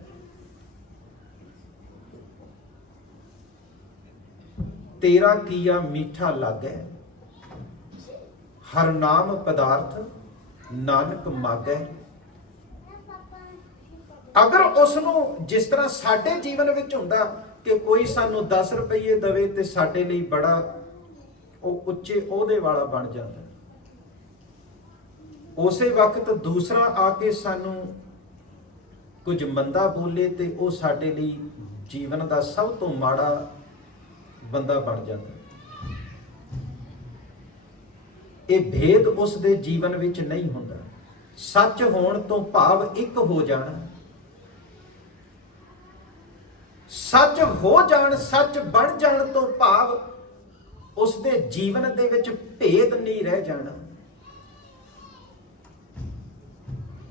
ਤੇਰਾ ਕੀਆ ਮੀਠਾ ਲਾਗੈ ਹਰ ਨਾਮ ਪਦਾਰਥ ਨਾਨਕ ਮਾਗੈ। ਅਗਰ ਉਸ ਨੂੰ ਜਿਸ ਤਰ੍ਹਾਂ ਸਾਡੇ ਜੀਵਨ ਵਿੱਚ ਹੁੰਦਾ ਕਿ ਕੋਈ ਸਾਨੂੰ 10 ਰੁਪਏ ਦੇਵੇ ਤੇ ਸਾਡੇ ਲਈ ਬੜਾ ਉਹ ਉੱਚੇ ਅਹੁਦੇ ਵਾਲਾ ਬਣ ਜਾਂਦਾ, ਉਸੇ ਵਕਤ ਦੂਸਰਾ ਆ ਕੇ ਸਾਨੂੰ ਕੁਝ ਮੰਦਾ ਬੋਲੇ ਤੇ ਉਹ ਸਾਡੇ ਲਈ ਜੀਵਨ ਦਾ ਸਭ ਤੋਂ ਮਾੜਾ ਬੰਦਾ ਬਣ ਜਾਂਦਾ। ਇਹ ਭੇਦ ਉਸ ਦੇ ਜੀਵਨ ਵਿੱਚ ਨਹੀਂ ਹੁੰਦਾ। ਸੱਚ ਹੋਣ ਤੋਂ ਭਾਵ ਇੱਕ ਹੋ ਜਾਣਾ, ਸੱਚ ਹੋ ਜਾਣ, ਸੱਚ ਬਣ ਜਾਣ ਤੋਂ ਭਾਵ ਉਸ ਦੇ ਜੀਵਨ ਦੇ ਵਿੱਚ ਭੇਦ ਨਹੀਂ ਰਹਿ ਜਾਣਾ।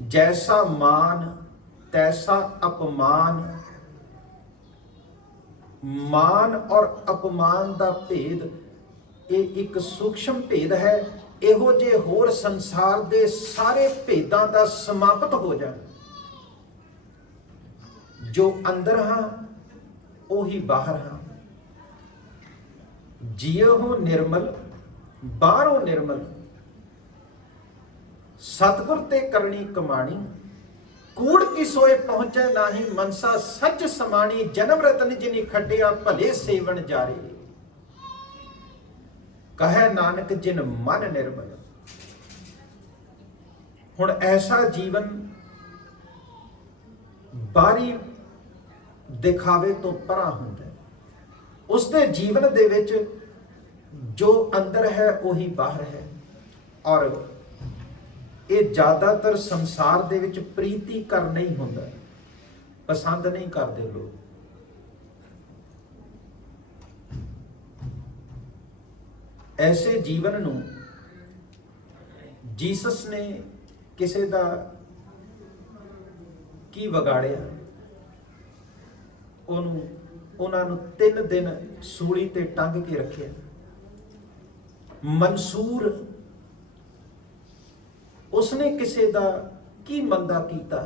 ਜੈਸਾ ਮਾਨ ਤੈਸਾ ਅਪਮਾਨ। ਮਾਨ ਔਰ ਅਪਮਾਨ ਦਾ ਭੇਦ ਇਹ ਇੱਕ ਸੂਖਸ਼ਮ ਭੇਦ ਹੈ। ਇਹੋ ਜਿਹੇ ਹੋਰ ਸੰਸਾਰ ਦੇ ਸਾਰੇ ਭੇਦਾਂ ਦਾ ਸਮਾਪਤ ਹੋ ਜਾਣ। ਜੋ ਅੰਦਰ ਹਾਂ ਉਹੀ ਬਾਹਰ ਹਾਂ। ਜੀਉ ਨਿਰਮਲ ਬਾਹਰੋਂ ਨਿਰਮਲ। ਸਤਿਗੁਰ ਤੇ ਕਰਨੀ ਕਮਾਣੀ ਕੂੜ ਕੀ ਸੋਏ ਪਹੁੰਚੈ ਨਾਹੀ। ਮਨਸਾ ਸੱਚ ਸਮਾਣੀ ਜਨਮ ਰਤਨ ਜਿਨੀ ਖੱਟਿਆ ਭਲੇ ਸੇਵਨ ਜਾਰੇ। ਕਹੈ ਨਾਨਕ ਜਿਨ ਮਨ ਨਿਰਮਲ। ਹੁਣ ਐਸਾ ਜੀਵਨ ਬਾਹਰੀ ਦਿਖਾਵੇ ਤੋਂ ਪਰਾਂ ਹੁੰਦਾ ਹੈ। ਉਸ ਦੇ ਜੀਵਨ ਦੇ ਵਿੱਚ ਜੋ ਅੰਦਰ ਹੈ ਉਹੀ ਬਾਹਰ ਹੈ। ਔਰ ਇਹ ਜ਼ਿਆਦਾਤਰ ਸੰਸਾਰ ਦੇ ਵਿੱਚ ਪ੍ਰੀਤੀ ਕਰ ਨਹੀਂ ਹੁੰਦਾ, ਪਸੰਦ ਨਹੀਂ ਕਰਦੇ ਲੋਕ। ਐਸੇ ਜੀਵਨ ਨੂੰ ਜੀਸਸ ਨੇ ਕਿਸੇ ਦਾ ਕੀ ਵਿਗਾੜਿਆ। ਉਹਨਾਂ ਨੂੰ 3 ਦਿਨ ਸੂਲੀ ਤੇ ਟੰਗ ਕੇ ਰੱਖਿਆ। ਮਨਸੂਰ ਉਸਨੇ ਕਿਸੇ ਦਾ ਕੀ ਮੰਦਾ ਕੀਤਾ।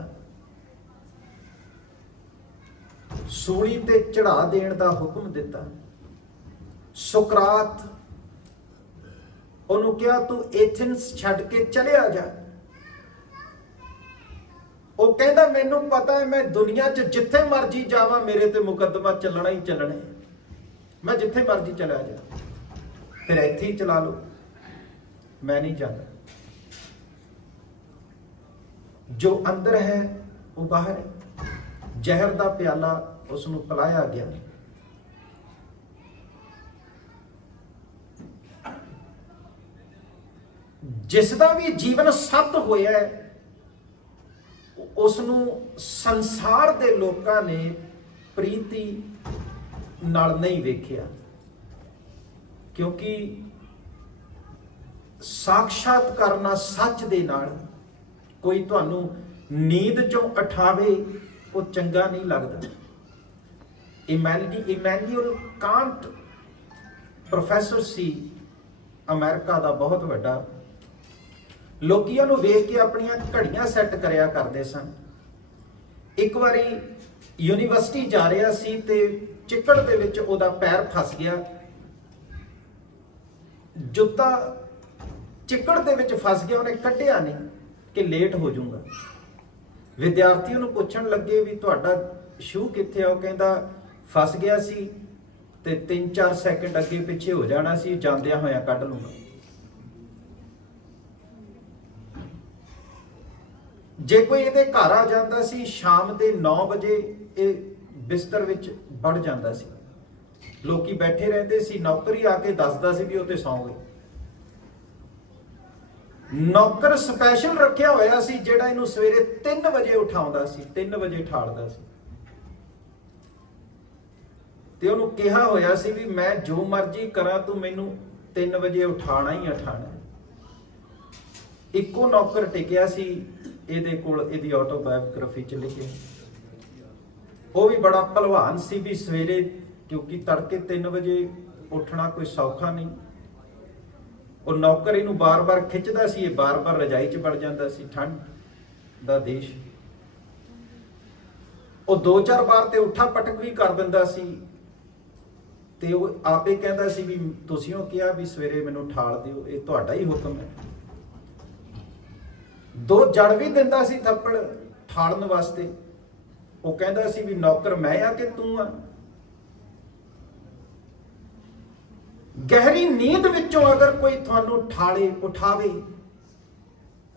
ਸੂਲੀ ਤੇ ਚੜਾ ਦੇਣ ਦਾ ਹੁਕਮ ਦਿੱਤਾ। ਸੁਕਰਾਤ ਉਹਨੂੰ ਕਿਹਾ ਤੂੰ ਐਥਨਸ ਛੱਡ ਕੇ ਚਲਿਆ ਜਾ। ਉਹ ਕਹਿੰਦਾ ਮੈਨੂੰ ਪਤਾ ਹੈ ਮੈਂ ਦੁਨੀਆ 'ਚ ਜਿੱਥੇ ਮਰਜੀ ਜਾਵਾਂ ਮੇਰੇ ਤੇ ਮੁਕੱਦਮਾ ਚੱਲਣਾ ਹੀ ਚੱਲਣਾ ਹੈ। ਮੈਂ ਜਿੱਥੇ ਮਰਜੀ ਚਲਾ ਜਾ, ਫਿਰ ਇੱਥੇ ਹੀ ਚਲਾ ਲਓ, ਮੈਂ ਨਹੀਂ ਜਾਂਦਾ। ਜੋ ਅੰਦਰ ਹੈ ਉਹ ਬਾਹਰ ਹੈ। ਜ਼ਹਿਰ ਦਾ ਪਿਆਲਾ ਉਸ ਨੂੰ ਪਿਲਾਇਆ ਗਿਆ। ਜਿਸ ਦਾ ਵੀ ਜੀਵਨ ਸੱਤ ਹੋਇਆ ਹੈ ਉਸ ਨੂੰ ਸੰਸਾਰ ਦੇ ਲੋਕਾਂ ਨੇ ਪ੍ਰੀਤੀ ਨਾਲ ਨਹੀਂ ਵੇਖਿਆ, ਕਿਉਂਕਿ ਸਾਖਸ਼ਾਤ ਕਰਨਾ ਸੱਚ ਦੇ ਨਾਲ, ਕੋਈ ਤੁਹਾਨੂੰ ਨੀਂਦ ਚੋਂ ਉਠਾਵੇ, ਉਹ ਚੰਗਾ ਨਹੀਂ ਲੱਗਦਾ। ਇਮੈਨੂਅਲ ਕਾਂਟ ਪ੍ਰੋਫੈਸਰ ਸੀ ਅਮਰੀਕਾ ਦਾ, ਬਹੁਤ ਵੱਡਾ। ਲੋਕੀ ਉਹਨੂੰ ਵੇਖ ਕੇ ਆਪਣੀਆਂ ਘੜੀਆਂ ਸੈੱਟ ਕਰਿਆ ਕਰਦੇ ਸਨ। ਇੱਕ ਵਾਰੀ ਯੂਨੀਵਰਸਿਟੀ ਜਾ ਰਿਹਾ ਸੀ ਤੇ ਚਿੱਕੜ ਦੇ ਵਿੱਚ ਉਹਦਾ ਪੈਰ ਫਸ ਗਿਆ। ਜੁੱਤਾ ਚਿੱਕੜ ਦੇ ਵਿੱਚ ਫਸ ਗਿਆ, ਉਹਨੇ ਕੱਢਿਆ ਨਹੀਂ ਕਿ ਲੇਟ ਹੋ ਜਾਊਗਾ। ਵਿਦਿਆਰਥੀ ਉਹਨੂੰ ਪੁੱਛਣ ਲੱਗੇ ਵੀ ਤੁਹਾਡਾ ਸ਼ੂ ਕਿੱਥੇ ਆ? ਉਹ ਕਹਿੰਦਾ ਫਸ ਗਿਆ ਸੀ ਤੇ 3-4 ਸੈਕਿੰਡ ਅੱਗੇ ਪਿੱਛੇ ਹੋ ਜਾਣਾ ਸੀ, ਜਾਂਦਿਆਂ ਹੋਇਆਂ ਕੱਢ ਲੂੰਗਾ। ਜੇ ਕੋਈ ਇਹਦੇ ਘਰ ਆ ਜਾਂਦਾ ਸੀ ਸ਼ਾਮ ਦੇ 9 ਵਜੇ, ਇਹ ਬਿਸਤਰ ਵਿੱਚ ਵੜ ਜਾਂਦਾ ਸੀ। ਲੋਕੀ ਬੈਠੇ ਰਹਿੰਦੇ ਸੀ, ਨੌਕਰੀ ਆ ਕੇ ਦੱਸਦਾ ਸੀ ਵੀ ਉਹ ਤੇ ਸੌਂ ਗਏ। ਨੌਕਰ ਸਪੈਸ਼ਲ ਰੱਖਿਆ ਹੋਇਆ ਸੀ ਜਿਹੜਾ ਇਹਨੂੰ ਸਵੇਰੇ 3 ਵਜੇ ਉਠਾਉਂਦਾ ਸੀ, 3 ਵਜੇ ਠਾਲਦਾ ਸੀ। ਤੇ ਉਹਨੂੰ ਕਿਹਾ ਹੋਇਆ ਸੀ ਵੀ ਮੈਂ ਜੋ ਮਰਜ਼ੀ ਕਰਾਂ, ਤੂੰ ਮੈਨੂੰ 3 ਵਜੇ ਉਠਾਣਾ ਹੀ ਉਠਾਣਾ। ਇੱਕੋ ਨੌਕਰ ਟਿਕਿਆ ਸੀ ਇਹਦੇ ਕੋਲ, ਇਹਦੀ ਆਟੋਬਾਇਓਗ੍ਰਾਫੀ ਚ ਲਿਖਿਆ। ਉਹ ਵੀ ਬੜਾ ਭਲਵਾਨ ਸੀ ਵੀ ਸਵੇਰੇ, ਕਿਉਂਕਿ ਤੜਕੇ 3 ਵਜੇ ਉੱਠਣਾ ਕੋਈ ਸੌਖਾ ਨਹੀਂ। ਉਹ ਨੌਕਰ ਇਹਨੂੰ ਬਾਰ-ਬਾਰ ਖਿੱਚਦਾ ਸੀ, ਇਹ ਬਾਰ-ਬਾਰ ਰਜਾਈ 'ਚ ਵੜ ਜਾਂਦਾ ਸੀ। ਠੰਡ ਦਾ ਦੇਸ਼, ਉਹ 2-4 ਵਾਰ ਤੇ ਉੱਠਾ ਪਟਕ ਵੀ ਕਰ ਦਿੰਦਾ ਸੀ। ਤੇ ਉਹ ਆਪੇ ਕਹਿੰਦਾ ਸੀ ਵੀ ਤੁਸੀਂ ਉਹ ਕਿਹਾ ਵੀ ਸਵੇਰੇ ਮੈਨੂੰ ਠਾਲ ਦਿਓ, ਇਹ ਤੁਹਾਡਾ ਹੀ ਹੁਕਮ ਹੈ। 2 ਜੜ ਵੀ ਦਿੰਦਾ ਸੀ ਥੱਪੜ ਠਾਲਣ ਵਾਸਤੇ। ਉਹ ਕਹਿੰਦਾ ਸੀ ਵੀ ਨੌਕਰ ਮੈਂ ਆ ਕਿ ਤੂੰ ਆ? ਗਹਿਰੀ ਨੀਂਦ ਵਿੱਚੋਂ ਅਗਰ ਕੋਈ ਤੁਹਾਨੂੰ ਠਾਲੇ ਉਠਾਵੇ,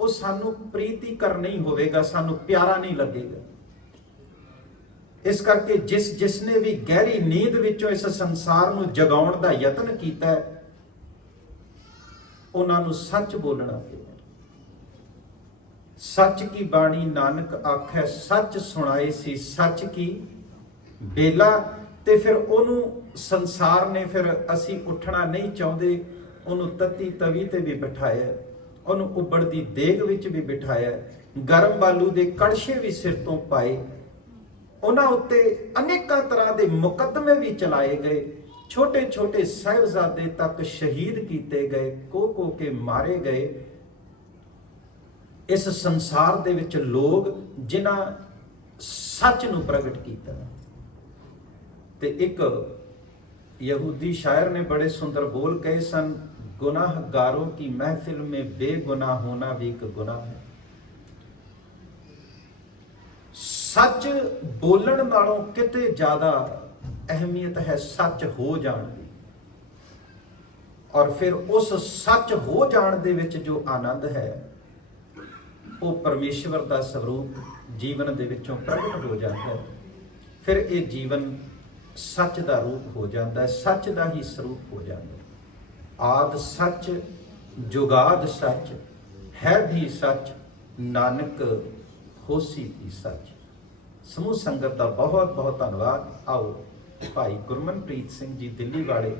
ਉਹ ਸਾਨੂੰ ਪ੍ਰੀਤੀਕਰ ਨਹੀਂ ਹੋਵੇਗਾ, ਸਾਨੂੰ ਪਿਆਰਾ ਨਹੀਂ ਲੱਗੇਗਾ। ਇਸ ਕਰਕੇ ਜਿਸ ਨੇ ਵੀ ਗਹਿਰੀ ਨੀਂਦ ਵਿੱਚੋਂ ਇਸ ਸੰਸਾਰ ਨੂੰ ਜਗਾਉਣ ਦਾ ਯਤਨ ਕੀਤਾ, ਉਹਨਾਂ ਨੂੰ ਸੱਚ ਬੋਲਣਾ ਪਏਗਾ। ਸੱਚ ਕੀ ਬਾਣੀ ਨਾਨਕ ਆਖੈ, ਸੱਚ ਸੁਣਾਏ ਸੀ ਸੱਚ ਕੀ ਬੇਲਾ। ਤੇ ਫਿਰ ਉਹਨੂੰ ਸੰਸਾਰ ਨੇ, ਫਿਰ ਅਸੀਂ ਉੱਠਣਾ ਨਹੀਂ ਚਾਹੁੰਦੇ, ਉਹਨੂੰ ਤੱਤੀ ਤਵੀ ਤੇ ਵੀ ਬਿਠਾਇਆ, ਉਹਨੂੰ ਉਬੜਦੀ ਦੇਗ ਵਿੱਚ ਵੀ ਬਿਠਾਇਆ, ਗਰਮ ਬਾਲੂ ਦੇ ਕੜਛੇ ਵੀ ਸਿਰ ਤੋਂ ਪਾਏ, ਉਹਨਾਂ ਉੱਤੇ ਅਨੇਕਾਂ ਤਰ੍ਹਾਂ ਦੇ ਮੁਕੱਦਮੇ ਵੀ ਚਲਾਏ ਗਏ, ਛੋਟੇ ਛੋਟੇ ਸਾਹਿਬਜ਼ਾਦੇ ਤੱਕ ਸ਼ਹੀਦ ਕੀਤੇ ਗਏ, ਕੋ ਕੇ ਮਾਰੇ ਗਏ। ਇਸ ਸੰਸਾਰ ਦੇ ਵਿੱਚ ਲੋਕ ਜਿਨ੍ਹਾਂ ਸੱਚ ਨੂੰ ਪ੍ਰਗਟ ਕੀਤਾ। ਤੇ ਇੱਕ ਯਹੂਦੀ ਸ਼ਾਇਰ ਨੇ ਬੜੇ ਸੁੰਦਰ ਬੋਲ ਕਹੇ ਸਨ, ਗੁਨਾਹਗਾਰੋਂ ਕੀ ਮਹਿਫਿਲ ਮੇਂ ਬੇਗੁਨਾਹ ਹੋਣਾ ਵੀ ਇੱਕ ਗੁਨਾਹ ਹੈ। ਸੱਚ ਬੋਲਣ ਨਾਲੋਂ ਕਿਤੇ ਜ਼ਿਆਦਾ ਅਹਿਮੀਅਤ ਹੈ ਸੱਚ ਹੋ ਜਾਣ ਦੀ। ਔਰ ਫਿਰ ਉਸ ਸੱਚ ਹੋ ਜਾਣ ਦੇ ਵਿੱਚ ਜੋ ਆਨੰਦ ਹੈ, ਉਹ ਪਰਮੇਸ਼ਵਰ ਦਾ ਸਰੂਪ ਜੀਵਨ ਦੇ ਵਿੱਚੋਂ ਪ੍ਰਗਟ ਹੋ ਜਾਂਦਾ ਹੈ। ਫਿਰ ਇਹ ਜੀਵਨ ਸੱਚ ਦਾ ਰੂਪ ਹੋ ਜਾਂਦਾ ਹੈ, ਸੱਚ ਦਾ ਹੀ ਸਰੂਪ ਹੋ ਜਾਂਦਾ ਹੈ। ਆਦ ਸੱਚ ਜੁਗਾਦ ਸੱਚ ਹੈ ਵੀ ਸੱਚ, ਨਾਨਕ ਹੋਸੀ ਵੀ ਸੱਚ। ਸਮੂਹ ਸੰਗਤ ਦਾ ਬਹੁਤ ਬਹੁਤ ਧੰਨਵਾਦ। ਆਓ ਭਾਈ ਗੁਰਮਨਪ੍ਰੀਤ ਸਿੰਘ ਜੀ ਦਿੱਲੀ ਵਾਲੇ,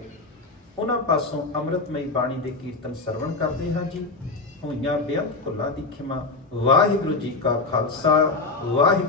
ਉਹਨਾਂ ਪਾਸੋਂ ਅੰਮ੍ਰਿਤਮਈ ਬਾਣੀ ਦੇ ਕੀਰਤਨ ਸਰਵਣ ਕਰਦੇ ਹਾਂ ਜੀ। ਹੋਈਆਂ ਬੇਅੰਤ ਭੁੱਲਾਂ ਦੀ ਖਿਮਾ। ਵਾਹਿਗੁਰੂ ਜੀ ਕਾ ਖਾਲਸਾ, ਵਾਹਿਗੁਰੂ।